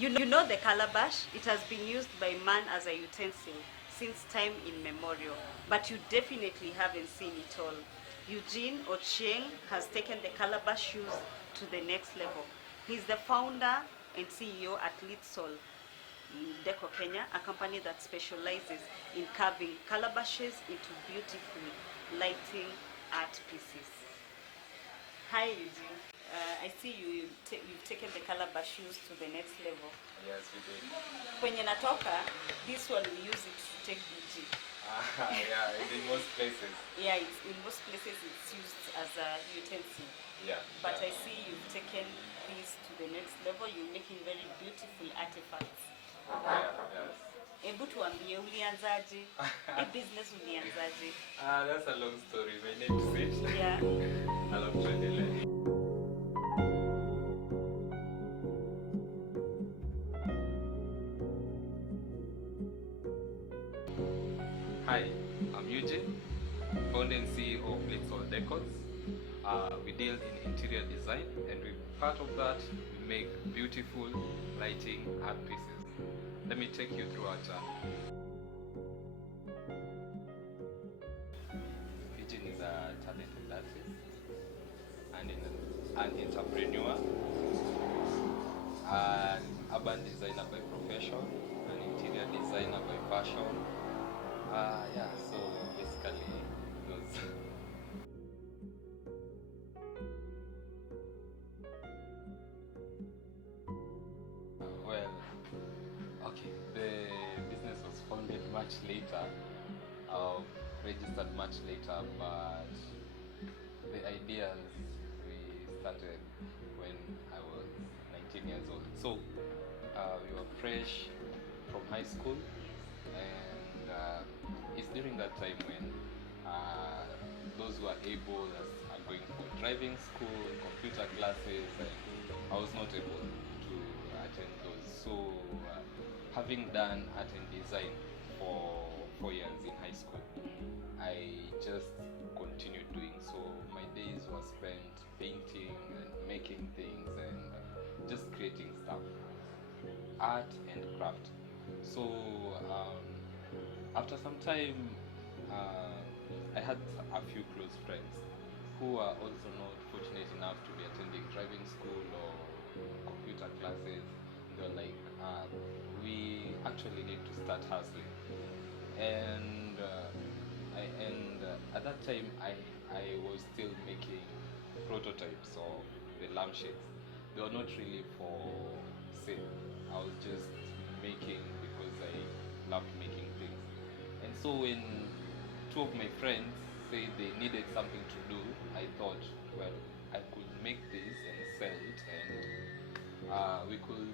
You know the calabash, it has been used by man as a utensil since time immemorial, but you definitely haven't seen it all. Eugine Ochieng has taken the calabash use to the next level. He's the founder and CEO at Lystal Decor Kenya, a company that specializes in carving calabashes into beautiful lighting art pieces. Hi Eugene. I see you've taken the calabash use to the next level. Yes, we did. Kwenye natoka, this one we use it to take beauty. Yeah, in most places. Yeah, in most places it's used as a utensil. Yeah. But yeah. I see you've taken this to the next level. You're making very beautiful artifacts. Yeah, yes. Hebu tuambie ulianzaje? Hii business ulianzaje? That's a long story. My name is Sid. Yeah. Alafu tuendelee. Hi, I'm Eugine, founder and CEO of Lystal Decor. We deal in interior design, and part of that, we make beautiful lighting art pieces. Let me take you through our journey. Eugene is a talented artist and an entrepreneur, an urban designer by profession, an interior designer by passion. Yeah, so basically those. Well, okay, the business was founded much later, registered much later, but the ideas we started when I was 19 years old. So we were fresh from high school, and it's during that time when those who are able are going for driving school, computer classes, and I was not able to attend those. So having done art and design for 4 years in high school, I just continued doing so. My days were spent painting and making things and just creating stuff, art and craft. So after some time, I had a few close friends who are also not fortunate enough to be attending driving school or computer classes. They're like, we actually need to start hustling. And at that time, I was still making prototypes of the lampshades. They were not really for sale. I was just making because I loved making things. And so when two of my friends said they needed something to do, I thought, well, I could make this and sell it, and we could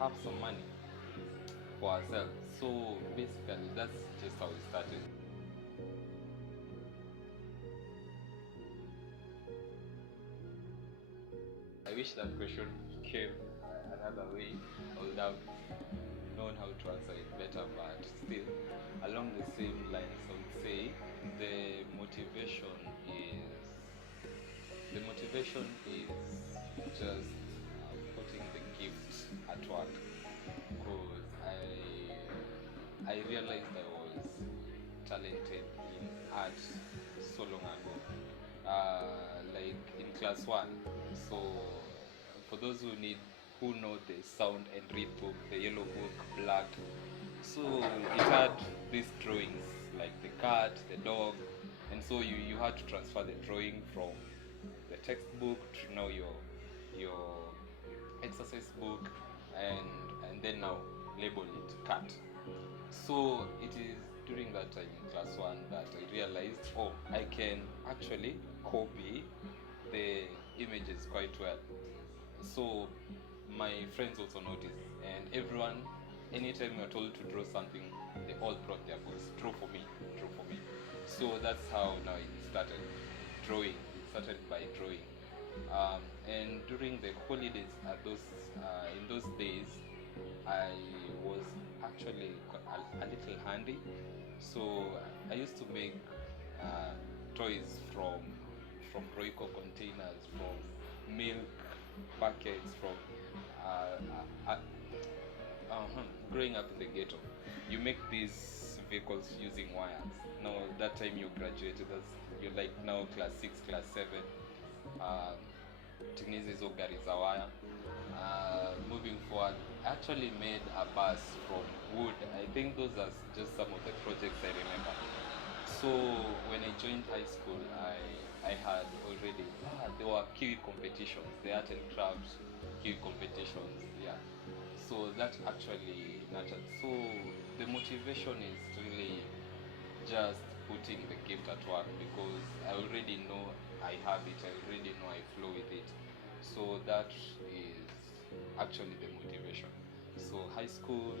have some money for ourselves. So basically, that's just how it started. I wish that question came another way. I would have known how to answer it better, but still, along the same lines, I would say the motivation is just putting the gift at work, because I realized I was talented in art so long ago, like in class 1. So for those who know the sound and read book, the yellow book, black, so it had these drawings like the cat, the dog, and so you had to transfer the drawing from the textbook to now your exercise book, and then now label it cat. So it is during that time in class 1 that I realized, oh, I can actually copy the images quite well. So my friends also noticed, and everyone, anytime you're told to draw something, they all brought their books. Draw for me, draw for me. So that's how now it started. Drawing. It started by drawing. And during the holidays, in those days, I was actually a little handy. So I used to make toys from Royco containers, from milk packets, from growing up in the ghetto, you make these vehicles using wires. Now that time you graduated, you're like now class 6, class 7. Tengeneza hizo gari za wire. Moving forward, I actually made a bus from wood. I think those are just some of the projects I remember. So when I joined high school, I had already there were Kiwi competitions, the art and crafts Kiwi competitions, yeah. So that actually nurtured. So the motivation is really just putting the gift at work, because I already know I have it, I already know I flow with it. So that is actually the motivation. So high school,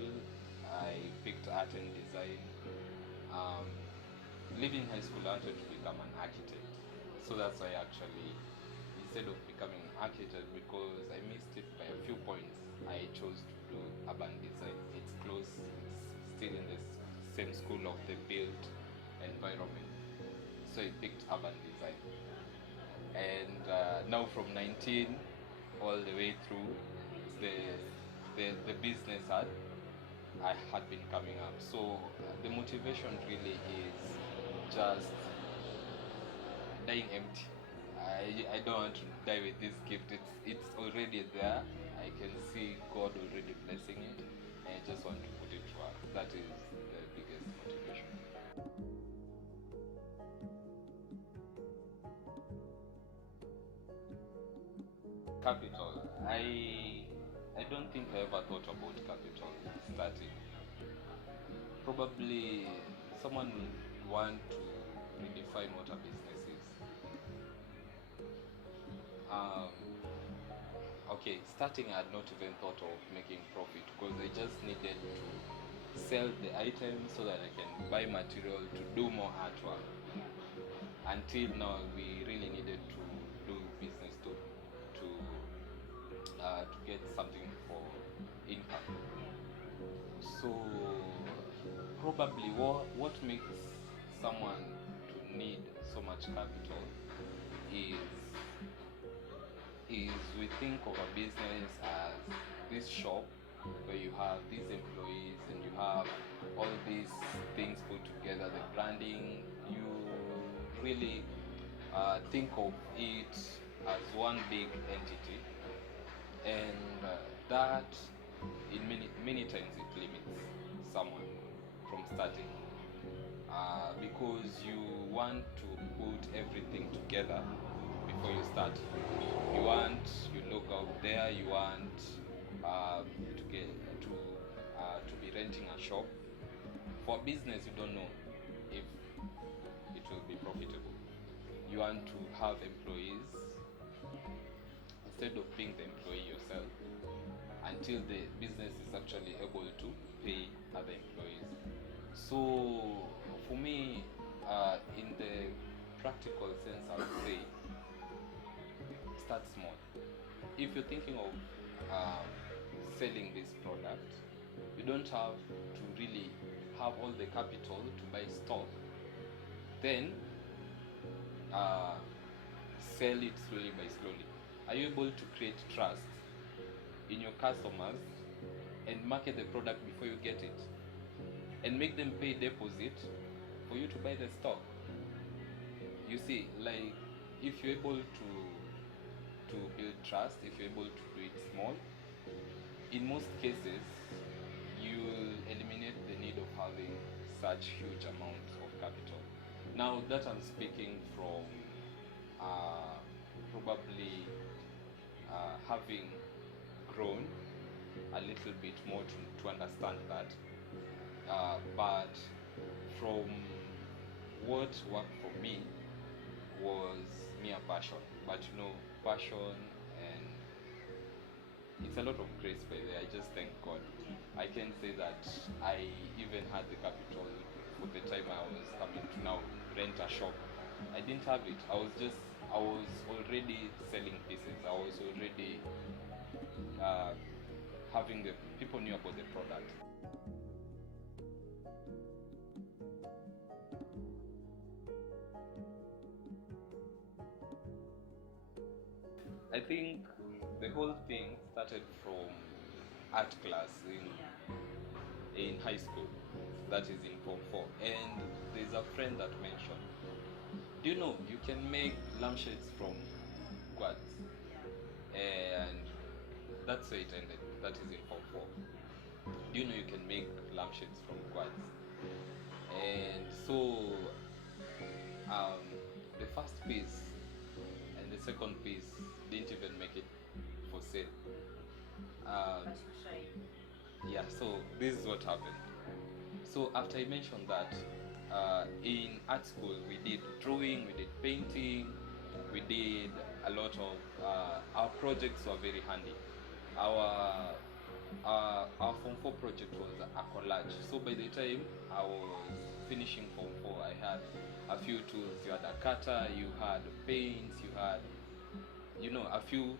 I picked art and design. Leaving high school, I wanted to become an architect. So that's why actually, instead of becoming an architect, because I missed it by a few points, I chose to do urban design. It's close, it's still in the same school of the built environment. So I picked urban design. And now from 19 all the way through, the business I had been coming up. So the motivation really is just dying empty. I don't want to die with this gift. It's already there. I can see God already blessing it, and I just want to put it to work. That is the biggest motivation. Capital. I don't think I ever thought about capital starting. Probably someone would want to redefine what a business is. Um, okay, starting I had not even thought of making profit, because I just needed to sell the items so that I can buy material to do more artwork. Until now, we really needed to do business to get something for income. So probably what makes someone to need so much capital is we think of a business as this shop where you have these employees and you have all these things put together, the branding. You really think of it as one big entity, and that in many times it limits someone from starting, because you want to put everything together before you start. You look out there, you want to get to be renting a shop. For business, you don't know if it will be profitable. You want to have employees. Instead of being the employee yourself, until the business is actually able to pay other employees. So for me, in the practical sense, I would say start small. If you're thinking of selling this product, you don't have to really have all the capital to buy stock. Then sell it slowly by slowly. Are you able to create trust in your customers and market the product before you get it, and make them pay deposit for you to buy the stock? You see, like, if you're able to build trust, if you're able to do it small, in most cases you will eliminate the need of having such huge amounts of capital. Now that I'm speaking from probably having grown a little bit more to understand that, but from what worked for me was mere passion. But passion, and it's a lot of grace by there. I just thank God. I can say that I even had the capital for the time I was coming to now rent a shop. I didn't have it. I was already selling pieces. I was already having the people knew about the product. I think the whole thing started from art class in high school, that is in Form 4, and there's a friend that mentioned, do you know you can make lampshades from quads? And that's where it ended. That is in Form 4. Do you know you can make lampshades from quads? And so um, the first piece and the second piece didn't even make it for sale. But you tried. Yeah, so this is what happened. So after I mentioned that, in art school we did drawing, we did painting, we did a lot of our projects were very handy. Our our Form 4 project was a collage. So by the time I was finishing Form 4, I had a few tools. You had a cutter, you had paints, you had, you know, a few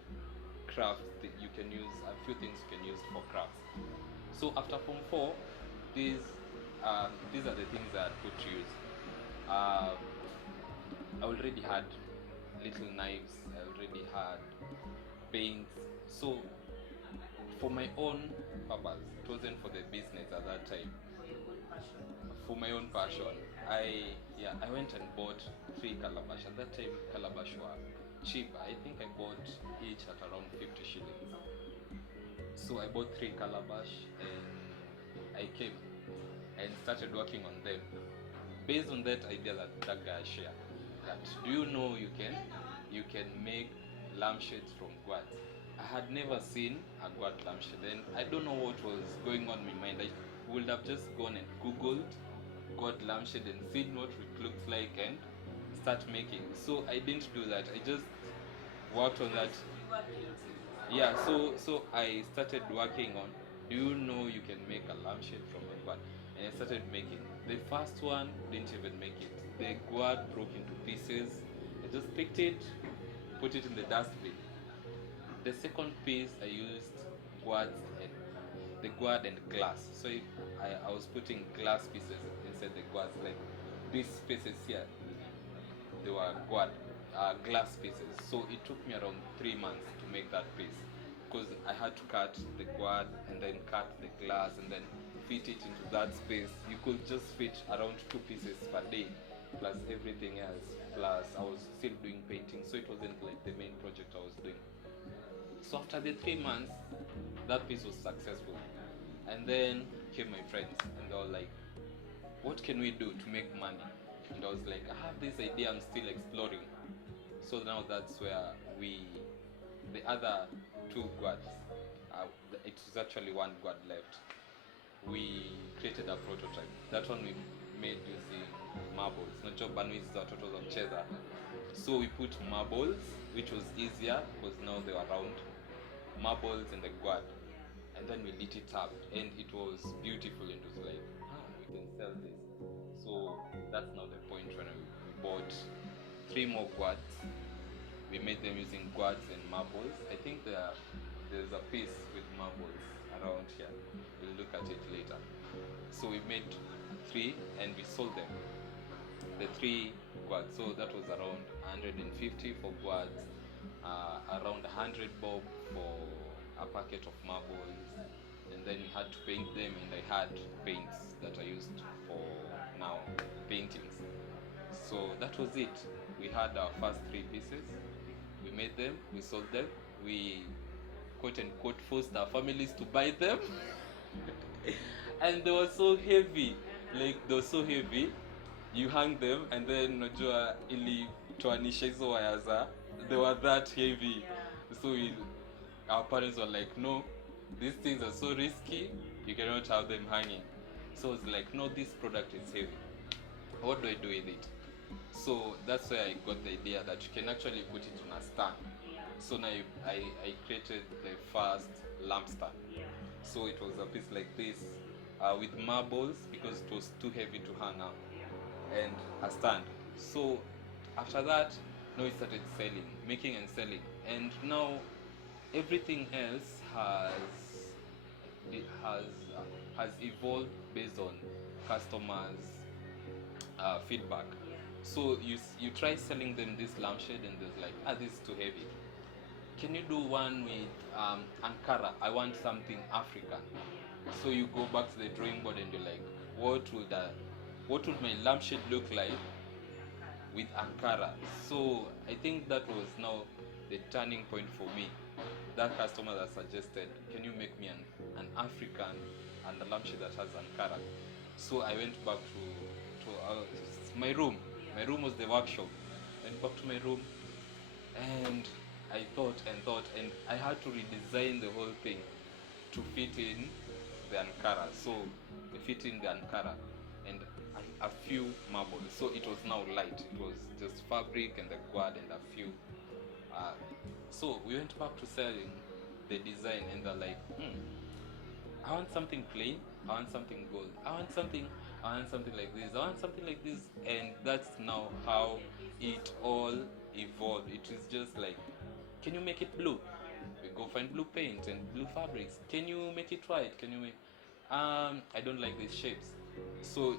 crafts that you can use, a few things you can use for crafts. So after Form 4, these are the things that I put to use. I already had little knives, I already had paints. So for my own purpose, it wasn't for the business at that time. For your own passion. For my own passion, I went and bought 3 calabash. At that time, calabash were cheap. I think I bought each at around 50 shillings. So I bought 3 calabash and I came and started working on them. Based on that idea that guy shared, that do you know you can make lampshades from guad? I had never seen a guad lampshade, and I don't know what was going on in my mind. I would have just gone and googled guad lampshade and seen what it looks like and start making. So I didn't do that. I just worked on that. You were creative. Yeah, so I started working on, do you know you can make a lampshade from a guad? And I started making. The first one didn't even make it. The guad broke into pieces. I just picked it, put it in the dustbin. The second piece I used the guad and glass. So I was putting glass pieces inside the guads, like these pieces here. They were glass pieces. So it took me around 3 months to make that piece, because I had to cut the guad and then cut the glass and then fit it into that space. You could just fit around 2 pieces per day, plus everything else. Plus I was still doing painting, so it wasn't like the main project I was doing. So after the 3 months, that piece was successful. And then came my friends and they were like, what can we do to make money? And I was like, I have this idea, I'm still exploring. So now that's where the other 2 guads, it was actually 1 guad left. We created a prototype. That one we made using marbles. Najua bado hizi za watoto za kucheza. So we put marbles, which was easier because now they were round. Marbles and the guad. And then we lit it up and it was beautiful. It was like, we can sell this. So that's now the point when we bought 3 more guads. We made them using guads and marbles. I think there's a piece with marbles around here. We'll look at it later. So we made 3 and we sold them. The 3 guads. So that was around 150 for guads, around 100 bob for a packet of marbles, and then we had to paint them, and I had paints that I used for now paintings. So that was it. We had our first 3 pieces. We made them, we sold them, we quote unquote forced our families to buy them. And they were so heavy. Like they were so heavy. You hang them and then unajua ili toanisha hizo wires, they were that heavy. So our parents were like, no, these things are so risky, you cannot have them hanging. So it's like, no, this product is heavy. What do I do with it? So that's where I got the idea that you can actually put it on a stand. So now I created the first lamp stand. So it was a piece like this, with marbles because it was too heavy to hang up, and a stand. So after that, now we started selling, making and selling, and now everything else has evolved based on customers' feedback. So you try selling them this lampshade and they're like, this is too heavy. can you do one with Ankara? I want something African. So you go back to the drawing board and you're like, what would my lampshade look like with Ankara? So I think that was now the turning point for me. That customer that suggested, can you make me an African and a lampshade that has Ankara? So I went back to my room. My room was the workshop. Went back to my room and I thought, and I had to redesign the whole thing to fit in the Ankara. So I fit in the Ankara and a few marbles. So it was now light. It was just fabric and the quad and a few. So we went back to selling the design and they're like, I want something plain, I want something gold, I want something like this, I want something like this. And that's now how it all evolved. It is just like, can you make it blue? We go find blue paint and blue fabrics. Can you make it white? Can you make I don't like these shapes. So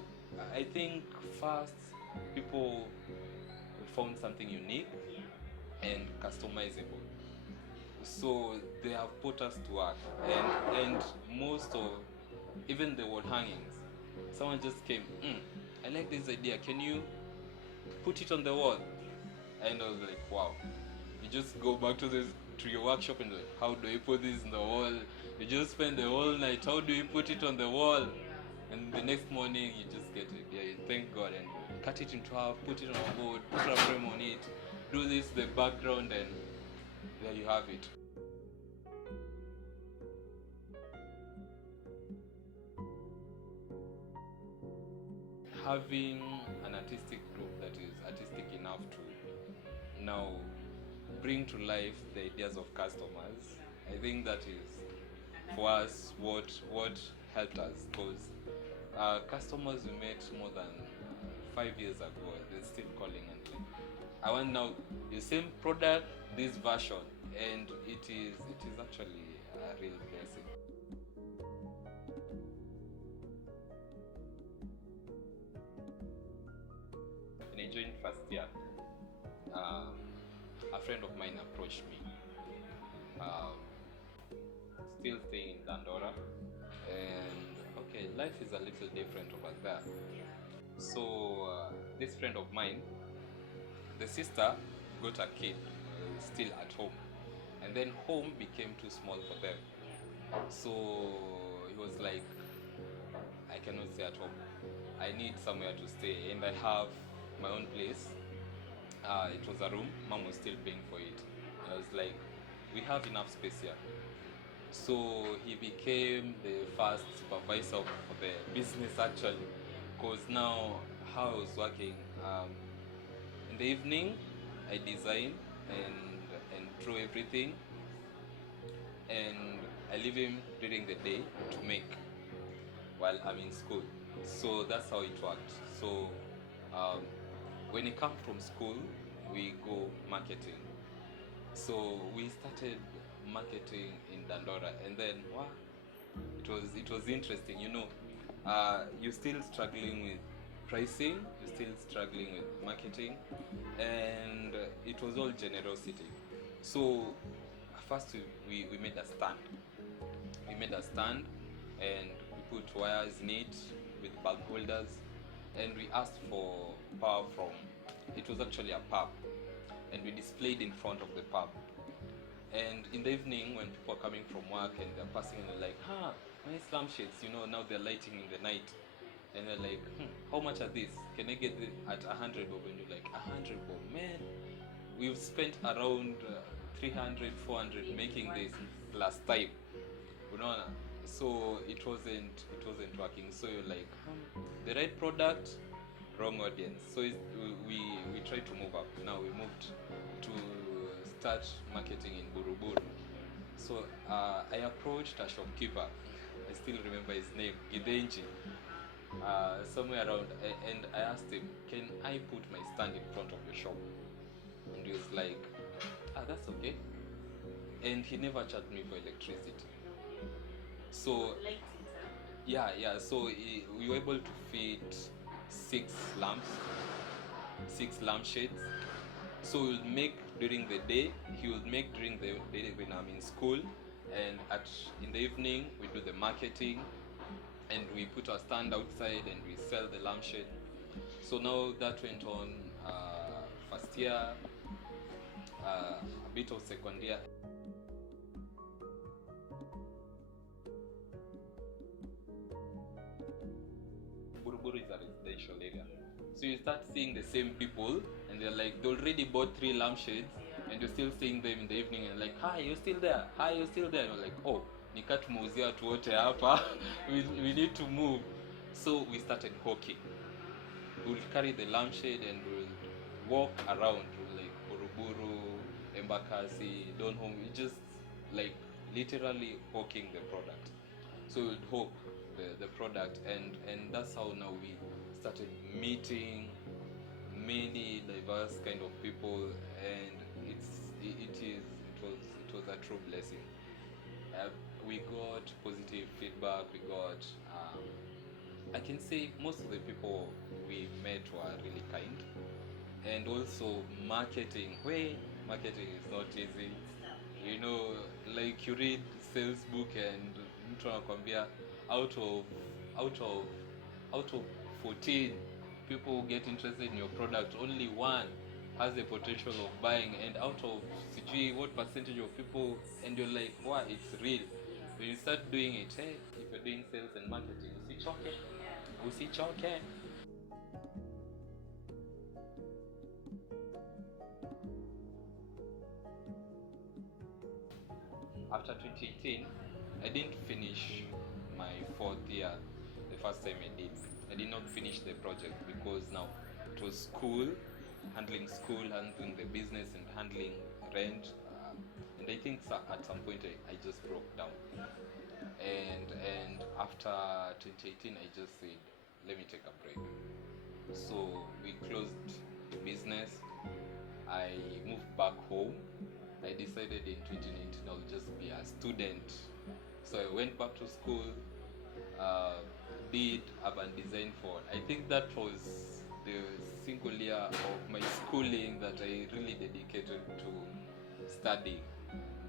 I think first people found something unique and customizable. So they have put us to work, and most of even the wall hangings, someone just came, I like this idea, can you put it on the wall? And I was like, wow. You just go back to your workshop and like, how do I put this in the wall? You just spend the whole night, how do you put it on the wall? And the next morning you just get it. Yeah, you thank God and cut it into half, put it on a board, put a frame on it, do this the background, and there you have it. Having an artistic group that is artistic enough to now bring to life the ideas of customers, I think that is for us what helped us, because customers we met more than 5 years ago, they're still calling and like, I want now the same product, this version, and it is actually a real blessing. When I joined first year, a friend of mine approached me, um, still staying in Dandora, and okay, life is a little different over there. So this friend of mine, the sister got a kid still at home, and then home became too small for them. So he was like, I cannot stay at home. I need somewhere to stay, and I have my own place. It was a room. Mom was still paying for it. I was like, we have enough space here. So he became the first supervisor for the business actually, because now how I was working, in the evening I design and draw everything, and I leave him during the day to make while I'm in school. So that's how it worked. So um, when he come from school, we go marketing. So we started marketing in Dandora, and then wow, it was interesting. You know, you're still struggling with pricing, you're still struggling with marketing, and it was all generosity. So first we made a stand. We made a stand, and we put wires in it with bulb holders, and we asked for power from. It was actually a pub, and we displayed in front of the pub. And in the evening, when people are coming from work and they're passing, and they're like, nice lampshades, you know, now they're lighting in the night. And they're like, how much are these? Can I get it at 100 bob? And you're like, 100 bob? Man, we've spent around 300, 400 making this last time. You know, so it wasn't working. So you're like, the right product, wrong audience. So we tried to move up. Now we moved to start marketing in Buruburu. So I approached a shopkeeper. I still remember his name, Gidenji. Somewhere around, and I asked him, can I put my stand in front of your shop? And he was like, that's okay. And he never charged me for electricity. So yeah, so we were able to fit 6 lampshades. So we'll make during the day, he would make during the day when I'm in school, and in the evening we do the marketing, and we put our stand outside and we sell the lampshade. So now that went on first year, a bit of second year. Buruburu is a residential area. So you start seeing the same people, and they're like, they already bought 3 lampshades, and you're still seeing them in the evening, and like, hi, you're still there, hi, you're still there. And you're like, oh, nikatumuuzia watu wote hapa, we need to move. So we started hawking. We'll carry the lampshade and we'll walk around, like Buruburu, Embakasi, Donholm. We just like literally hawking the product. So we'd hawk the product, and that's how now we started meeting many diverse kind of people, and it was a true blessing. We got positive feedback. We got I can say most of the people we met were really kind, and also marketing. Marketing is not easy. You know, like you read sales book and mtu anakwambia out of 14 people who get interested in your product, only one has the potential of buying, and out of sijui what percentage of people, and you're like, wow, it's real. When you start doing it, hey, if you're doing sales and marketing, usichoke. After 2018, I didn't finish my 4th year the first time I did. I did not finish the project because now it was handling the business, and handling rent. And I think at some point I just broke down. And after 2018, I just said, let me take a break. So we closed the business. I moved back home. I decided in 2019 I'll just be a student. So I went back to school, did urban design I think that was the single year of my schooling that I really dedicated to studying.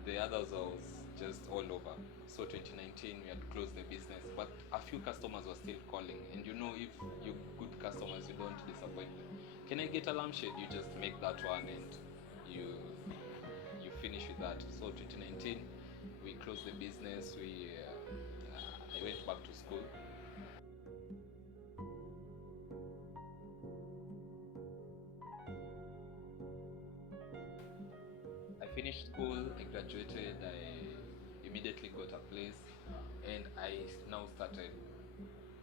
The others I was just all over. So 2019 we had closed the business, but a few customers were still calling, and you know, if you're good customers, you don't disappoint them. Can I get a lampshade? You just make that one and you finish with that. So 2019 we closed the business. I went back to school. I finished school, I graduated, I immediately got a place, and I now started.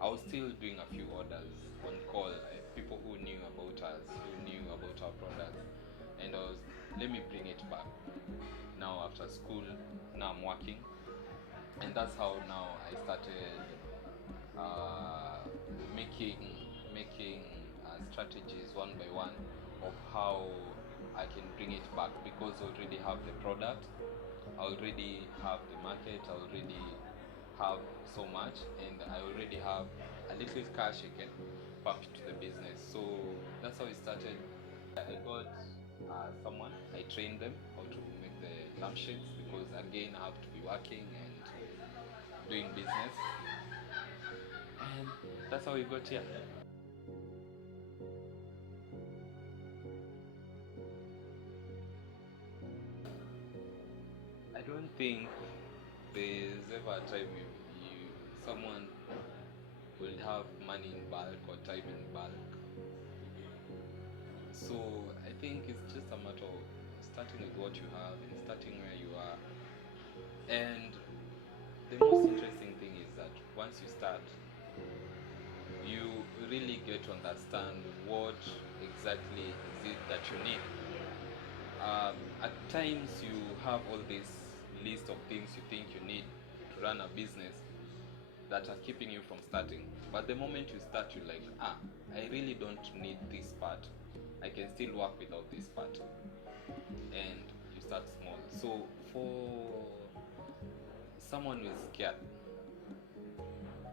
I was still doing a few orders on call, people who knew about us, who knew about our products, and let me bring it back. Now after school, now I'm working, and that's how now I started making strategies one by one of how I can bring it back, because I already have the product, I already have the market, I already have so much, and I already have a little cash I can pump into the business. So that's how it started. I got someone, I trained them how to make the lampshades, because again I have to be working and doing business, and that's how we got here. I don't think there's ever a time someone will have money in bulk or time in bulk. So I think it's just a matter of starting with what you have and starting where you are. And the most interesting thing is that once you start, you really get to understand what exactly is it that you need. At times you have all this list of things you think you need to run a business that are keeping you from starting. But the moment you start, you're like, I really don't need this part. I can still work without this part. And you start small. So for someone who is scared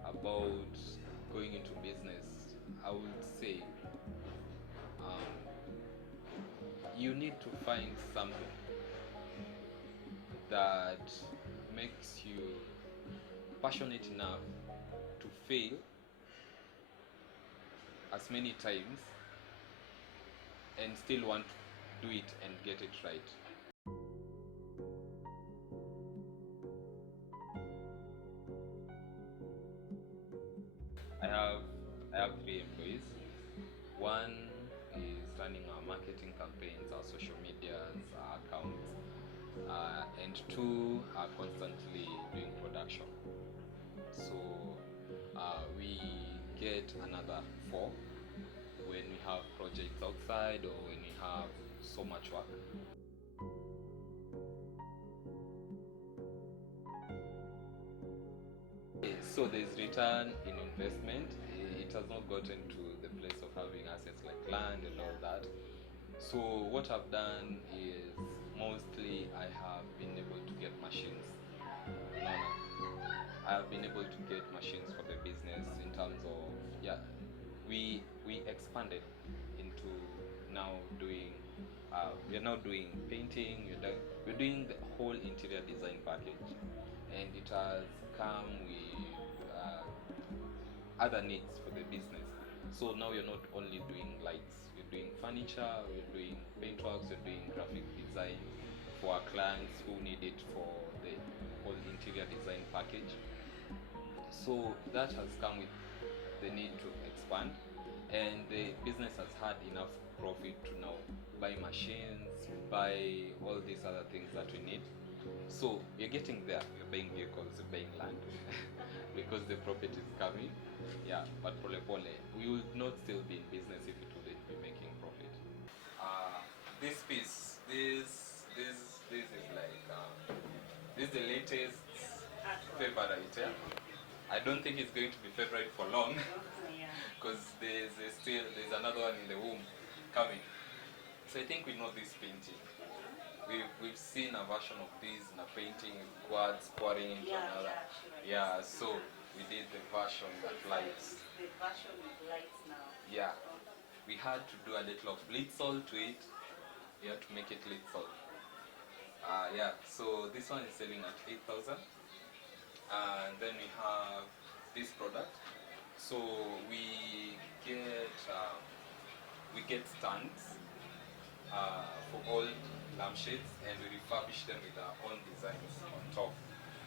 about going into business, I would say you need to find something that makes you passionate enough to fail as many times and still want to do it and get it right. I have I have 3 employees. One is running our marketing campaigns, our social medias, our accounts, and 2 are constantly doing production. So we get another 4 when we have projects outside or when we have so much work. So there's return in investment. It has not gotten to the place of having assets like land and all that. So what I've done is mostly I have been able to get machines. I have been able to get machines for the business in terms of we expanded into now doing we are now doing painting. We're doing the whole interior design package, and it has come with other needs for the business. So now you're not only doing lights, you're doing furniture, we're doing paintworks, we're doing graphic design for our clients who need it for the whole interior design package. So that has come with the need to expand, and the business has had enough profit to now buy machines, buy all these other things that we need. So we're getting there. We're buying vehicles, we're buying land because the profit is coming. Yeah, but pole pole, we would not still be in business if it wouldn't be making profit. This piece, this is like this is the latest favorite. Yeah? I don't think it's going to be favorite for long because there's another one in the womb coming. So I think we know this painting. We've seen a version of this in a painting with quads pouring into another. Yeah, so we did the version that lights. The version with lights now. Yeah, we had to do a little of Lystal to it. We had to make it Lystal. Yeah, so this one is selling at 8,000, and then we have this product. So we get stands for all lampshades, and we refurbish them with our own designs on top.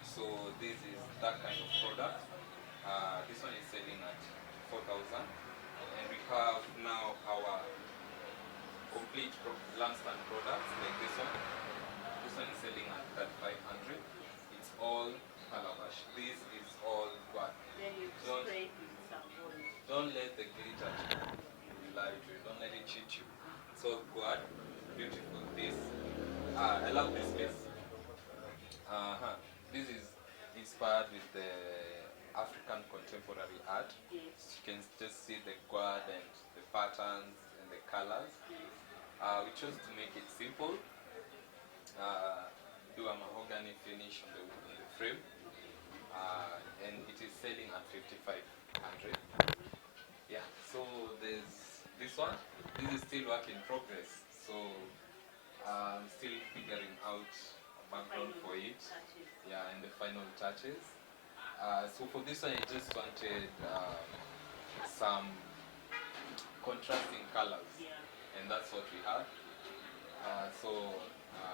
So this is that kind of product. This one is selling at 4,000, and we have now our complete lampstand products like this one. This one is selling at 3,500. It's all calabash. This is all what? Then you spray with some gold. Don't let the glitter lie to you. Don't let it cheat you. It's all quad. Beautiful. I love this piece. This is inspired with the African contemporary art. Yes. You can just see the quad and the patterns and the colors. We chose to make it simple. Do a mahogany finish on the frame, and it is selling at 5,500. Yeah. So there's this one. This is still work in progress. So I'm still figuring out a background for it. Yeah, and the final touches. So for this one, I just wanted some contrasting colors, and that's what we have. So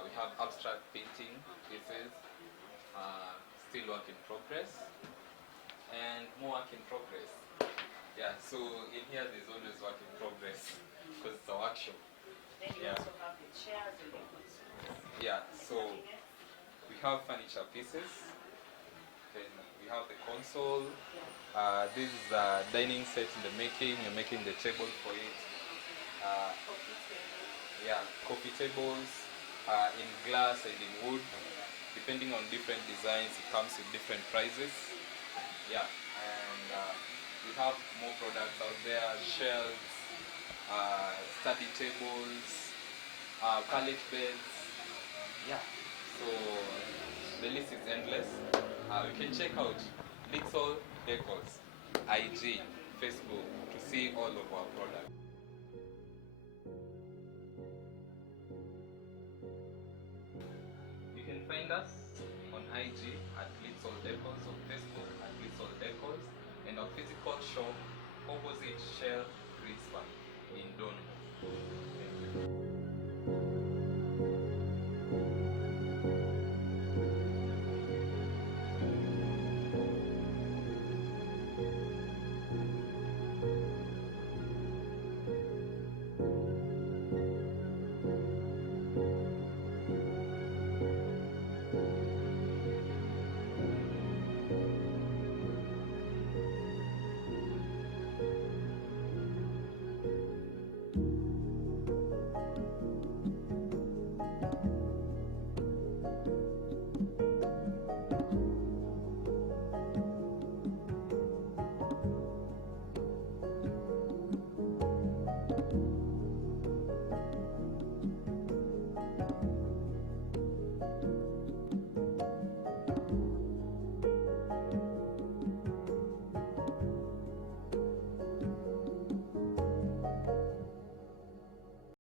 we have abstract painting pieces, still work in progress, and more work in progress. Yeah, so in here there's always work in progress because it's a workshop. Then you also have the chairs and the goods. Yeah, so we have furniture pieces. Then we have the console. This is a dining set in the making. We're making the table for it. Yeah, coffee tables in glass and in wood. Depending on different designs, it comes with different prices. Yeah, and we have more products out there: shelves, study tables, pallet beds. Yeah, so the list is endless. You can check out Lystal Decor IG, Facebook to see all of our products. find us on IG at Lystal Decors, on Facebook at Lystal Decors, and our physical shop opposite Shell